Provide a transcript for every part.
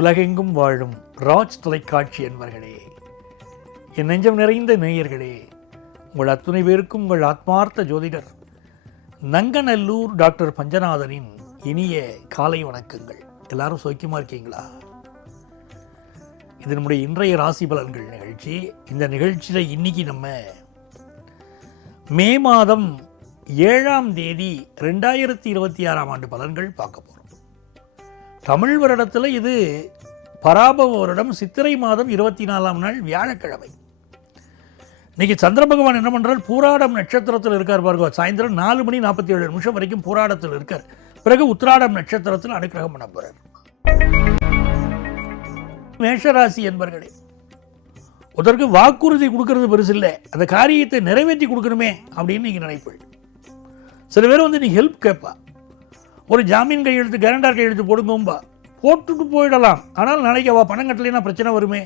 உலகெங்கும் வாழும் ராஜ் தொலைக்காட்சி என்பர்களே, என் நெஞ்சம் நிறைந்த நேயர்களே, உங்கள் அத்துணை பேருக்கும் உங்கள் ஆத்மார்த்த ஜோதிடர் நங்கநல்லூர் டாக்டர் பஞ்சநாதனின் இனிய காலை வணக்கங்கள். எல்லாரும் சௌக்கியமாக இருக்கீங்களா? இது நம்முடைய இன்றைய ராசி பலன்கள் நிகழ்ச்சி. இந்த நிகழ்ச்சியில் இன்னைக்கு நம்ம மே மாதம் 7ஆம் தேதி 2026ஆம் ஆண்டு பலன்கள் பார்க்க போகிறோம். தமிழ் வருடத்தில் இது பராபவ வருடம், சித்திரை மாதம் 24ஆம் நாள் வியாழக்கிழமை. இன்னைக்கு சந்திர பகவான் என்ன பண்ணுறார்? பூராடம் நட்சத்திரத்தில் இருக்கார் பாருங்க. சாயந்தரம் 4:47 வரைக்கும் பூராடத்தில் இருக்கார். பிறகு உத்திராடம் நட்சத்திரத்தில் அனுக்கிரகம் பண்ண போறார். மேஷராசி என்பர்களே, ஒருத்தருக்கு வாக்குறுதி கொடுக்கறது பெருசு இல்லை, அந்த காரியத்தை நிறைவேற்றி கொடுக்கணுமே அப்படின்னு நீங்கள் நினைப்பீள். சில பேர் நீ ஹெல்ப் கேட்பா, ஒரு ஜாமீன் கையெழுத்து, கேரண்டார் கையெழுத்து போடுங்கோம்பா, போட்டுட்டு போயிடலாம். ஆனால் நாளைக்கு அவள் பணம் கட்டலைன்னா பிரச்சனை வருமே,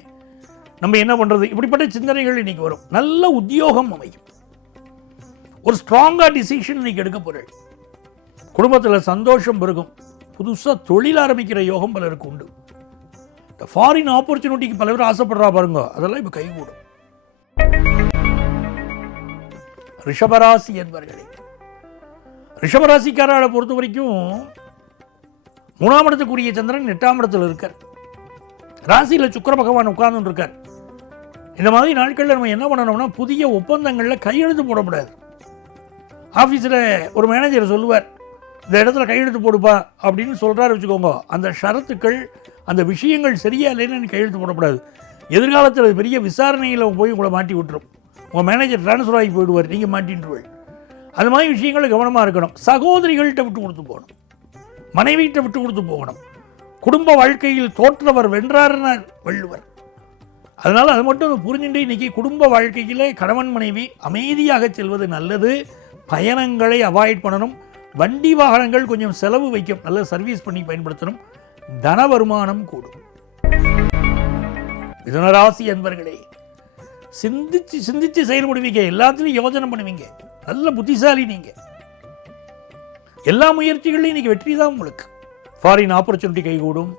நம்ம என்ன பண்ணுறது? இப்படிப்பட்ட சிந்தனைகள் இன்னைக்கு வரும். நல்ல உத்தியோகம் அமையும், ஒரு ஸ்ட்ராங்காக டிசிஷன் இன்னைக்கு எடுக்க போகிறேன். குடும்பத்தில் சந்தோஷம் பெருகும். புதுசாக தொழில் ஆரம்பிக்கிற யோகம் பலருக்கு உண்டு. இந்த ஃபாரின் ஆப்பர்ச்சுனிட்டிக்கு பல பேர் ஆசைப்படுறா பாருங்க, அதெல்லாம் இப்போ கைகூடும். ரிஷபராசி என்பர்களே, ரிஷபராசிக்காரர்களை பொறுத்த வரைக்கும் 3ஆம் இடத்துக்குரிய சந்திரன் 8ஆம் இடத்துல இருக்கார். ராசியில் சுக்கிர பகவான் உட்கார்ந்து இருக்கார். இந்த மாதிரி நாட்களில் நம்ம என்ன பண்ணணும்னா, புதிய ஒப்பந்தங்களில் கையெழுத்து போடக்கூடாது. ஆஃபீஸில் ஒரு மேனேஜர் சொல்லுவார், இந்த இடத்துல கையெழுத்து போடுப்பா அப்படின்னு சொல்கிறாரு வச்சுக்கோங்க. அந்த ஷரத்துக்கள், அந்த விஷயங்கள் சரியா இல்லைன்னு கையெழுத்து போடக்கூடாது. எதிர்காலத்தில் பெரிய விசாரணையில் போய் உங்களை மாட்டி விட்டுரும். உங்கள் மேனேஜர் ட்ரான்ஸ்ஃபர் ஆகி போயிடுவார், நீங்கள் மாட்டின்றுவீள். அது மாதிரி விஷயங்களை கவனமாக இருக்கணும். சகோதரிகள்கிட்ட விட்டு கொடுத்து போகணும், மனைவிகிட்ட விட்டு கொடுத்து போகணும். குடும்ப வாழ்க்கையில் தோற்றவர் வென்றார்னார் வள்ளுவர். அதனால் அது மட்டும் புரிஞ்சுட்டு இன்னைக்கு குடும்ப வாழ்க்கையிலே கணவன் மனைவி அமைதியாக செல்வது நல்லது. பயணங்களை அவாய்ட் பண்ணணும். வண்டி வாகனங்கள் கொஞ்சம் செலவு வைக்கும், நல்ல சர்வீஸ் பண்ணி பயன்படுத்தணும். தன வருமானம் கூடும். மிதுனராசி என்பர்களே, சிந்திச்சு சிந்திச்சு செயல்படுவீங்க, எல்லாத்துலையும் யோசனை பண்ணுவீங்க, நல்ல புத்திசாலி நீங்க. எல்லா முயற்சிகளையும் இன்னைக்கு வெற்றி தான் உங்களுக்கு. ஃபாரின் ஆப்பர்ச்சுனிட்டி கைகூடும்,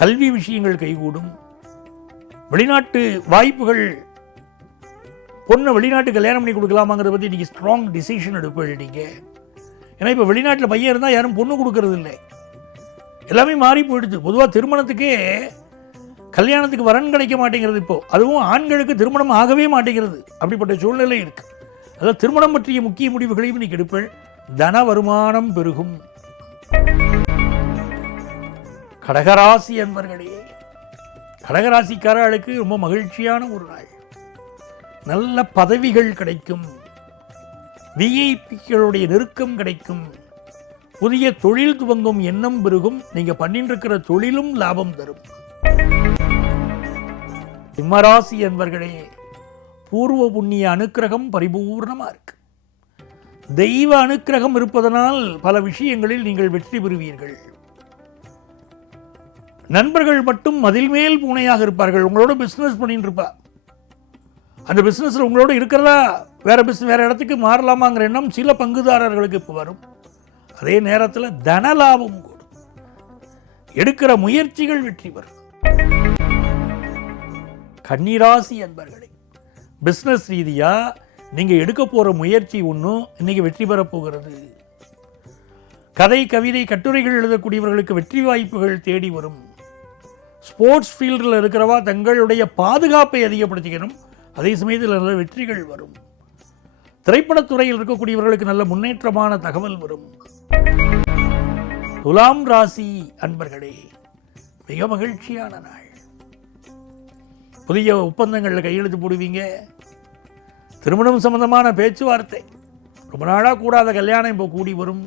கல்வி விஷயங்கள் கைகூடும், வெளிநாட்டு வாய்ப்புகள், பொண்ணை வெளிநாட்டு கல்யாணம் பண்ணி கொடுக்கலாமாங்கிறத பற்றி இன்னைக்கு ஸ்ட்ராங் டிசிஷன் எடுப்பீங்க நீங்கள். ஏன்னா இப்போ வெளிநாட்டில் பையன் இருந்தால் யாரும் பொண்ணு கொடுக்கறது இல்லை, எல்லாமே மாறி போயிடுது. பொதுவாக திருமணத்துக்கே, கல்யாணத்துக்கு வரன் கிடைக்க மாட்டேங்கிறது இப்போ. அதுவும் ஆண்களுக்கு திருமணம் ஆகவே மாட்டேங்கிறது. அப்படிப்பட்ட சூழ்நிலை இருக்குது. அதாவது திருமணம் பற்றிய முக்கிய முடிவுகளையும் இன்னைக்கு எடுப்பேன். தன வருமானம் பெருகும். கடகராசி என்பர்களே, கடகராசிக்காரர்களுக்கு ரொம்ப மகிழ்ச்சியான ஒரு நாள். நல்ல பதவிகள் கிடைக்கும், விஐபிகளுடைய நெருக்கம் கிடைக்கும், புதிய தொழில் துவங்கும் எண்ணம் பெருகும். நீங்க பண்ணிட்டு இருக்கிற தொழிலும் லாபம் தரும். சிம்மராசி என்பர்களே, பூர்வ புண்ணிய அனுக்கிரகம் பரிபூர்ணமா இருக்கு. தெய்வ அனுக்கிரகம் இருப்பதனால் பல விஷயங்களில் நீங்கள் வெற்றி பெறுவீர்கள். நண்பர்கள் மட்டும் மதில் மேல் பூனையாக இருப்பார்கள். உங்களோட பிசினஸ் பண்ணிட்டு இருப்பா, அந்த பிசினஸ்ல உங்களோட இருக்கிறதா வேற இடத்துக்கு மாறலாமாங்கிற எண்ணம் சில பங்குதாரர்களுக்கு இப்போ வரும். அதே நேரத்தில் தன லாபம் கூடும். எடுக்கிற முயற்சிகள் வெற்றி பெறும். கன்னிராசி என்பர்களே, பிஸ்னஸ் ரீதியாக நீங்கள் எடுக்க போகிற முயற்சி ஒன்றும் இன்னைக்கு வெற்றி பெறப் போகிறது. கதை, கவிதை, கட்டுரைகள் எழுதக்கூடியவர்களுக்கு வெற்றி வாய்ப்புகள் தேடி வரும். ஸ்போர்ட்ஸ் ஃபீல்டில் இருக்கிறவா தங்களுடைய பாதுகாப்பை அதிகப்படுத்திக்கணும். அதே சமயத்தில் நல்ல வெற்றிகள் வரும். திரைப்படத்துறையில் இருக்கக்கூடியவர்களுக்கு நல்ல முன்னேற்றமான தகவல் வரும். துலாம் ராசி அன்பர்களே, மிக மகிழ்ச்சியான நாள். புதிய ஒப்பந்தங்களில் கையெழுத்து போடுவீங்க. திருமணம் சம்பந்தமான பேச்சுவார்த்தை, ரொம்ப நாளாக கூடாத கல்யாணம் இப்போ கூடி வரும்.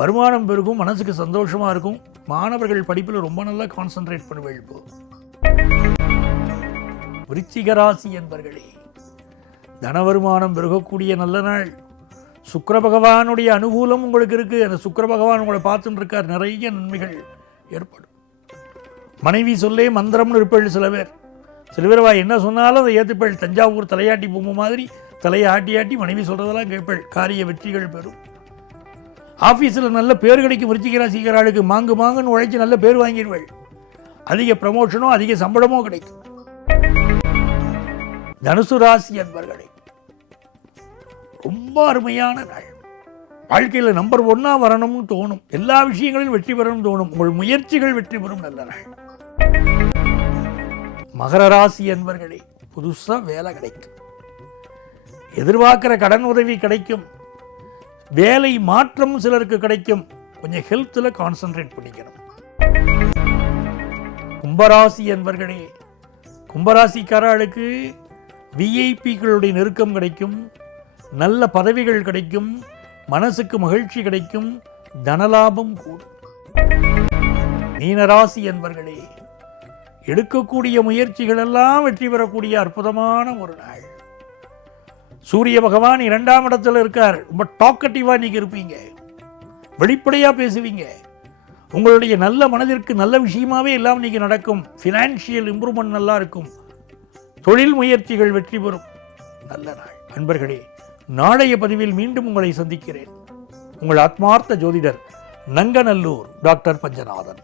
வருமானம் பெருகும், மனசுக்கு சந்தோஷமாக இருக்கும். மாணவர்கள் படிப்பில் ரொம்ப நல்லா கான்சென்ட்ரேட் பண்ணுவேன். இப்போ விருச்சிக ராசி என்பர்களே, தன வருமானம் பெருகக்கூடிய நல்ல நாள். சுக்கிர பகவானுடைய அனுகூலம் உங்களுக்கு இருக்குது. அந்த சுக்கிர பகவான் உங்களை பார்த்துட்டு இருக்கார். நிறைய நன்மைகள் ஏற்படும். மனைவி சொல்லே மந்திரம்னு இருப்பேள் சில பேர். சில பேர் என்ன சொன்னாலும் அதை ஏற்றுப்பேள். தஞ்சாவூர் தலையாட்டி பொம்மை மாதிரி தலையை ஆட்டி ஆட்டி மனைவி சொல்கிறதெல்லாம் கேட்பேள். காரிய வெற்றிகள் பெறும். ஆஃபீஸில் நல்ல பேர் கிடைக்கும். விருச்சிக ராசிக்காரர்களுக்கு மாங்குன்னு உழைச்சி நல்ல பேர் வாங்கிடுவேள். அதிக ப்ரமோஷனோ அதிக சம்பளமோ கிடைக்கும். தனுசு ராசி என்பர்களே, ரொம்ப அருமையான நாள். வாழ்க்கையில் நம்பர் 1 வரணும்னு தோணும். எல்லா விஷயங்களிலும் வெற்றி பெறணும்னு தோணும். உங்கள் முயற்சிகள் வெற்றி பெறும் நல்ல நாள். மகர ராசி என்பர்களே, புதுசாக வேலை கிடைக்கும். எதிர்பார்க்கிற கடன் உதவி கிடைக்கும். வேலை மாற்றம் சிலருக்கு கிடைக்கும். கொஞ்சம் ஹெல்த்தில் கான்சென்ட்ரேட் பண்ணிக்கணும். கும்பராசி என்பர்களே, கும்பராசிக்காரர்களுக்கு விஐபிகளுடைய நெருக்கம் கிடைக்கும். நல்ல பதவிகள் கிடைக்கும். மனசுக்கு மகிழ்ச்சி கிடைக்கும். தனலாபம் கூடும். மீனராசி என்பர்களே, எடுக்கக்கூடிய முயற்சிகள் எல்லாம் வெற்றி பெறக்கூடிய அற்புதமான ஒரு நாள். சூரிய பகவான் 2ஆம் இடத்துல இருக்கார். ரொம்ப டாக்கட்டிவாக நீங்கள் இருப்பீங்க. வெளிப்படையாக பேசுவீங்க. உங்களுடைய நல்ல மனதிற்கு நல்ல விஷயமாகவே எல்லாம் நீங்கள் நடக்கும். ஃபினான்ஷியல் இம்ப்ரூவ்மெண்ட் நல்லா இருக்கும். தொழில் முயற்சிகள் வெற்றி பெறும் நல்ல நாள். அன்பர்களே, நாளைய பதிவில் மீண்டும் உங்களை சந்திக்கிறேன். உங்கள் ஆத்மார்த்த ஜோதிடர் நங்கநல்லூர் டாக்டர் பஞ்சநாதன்.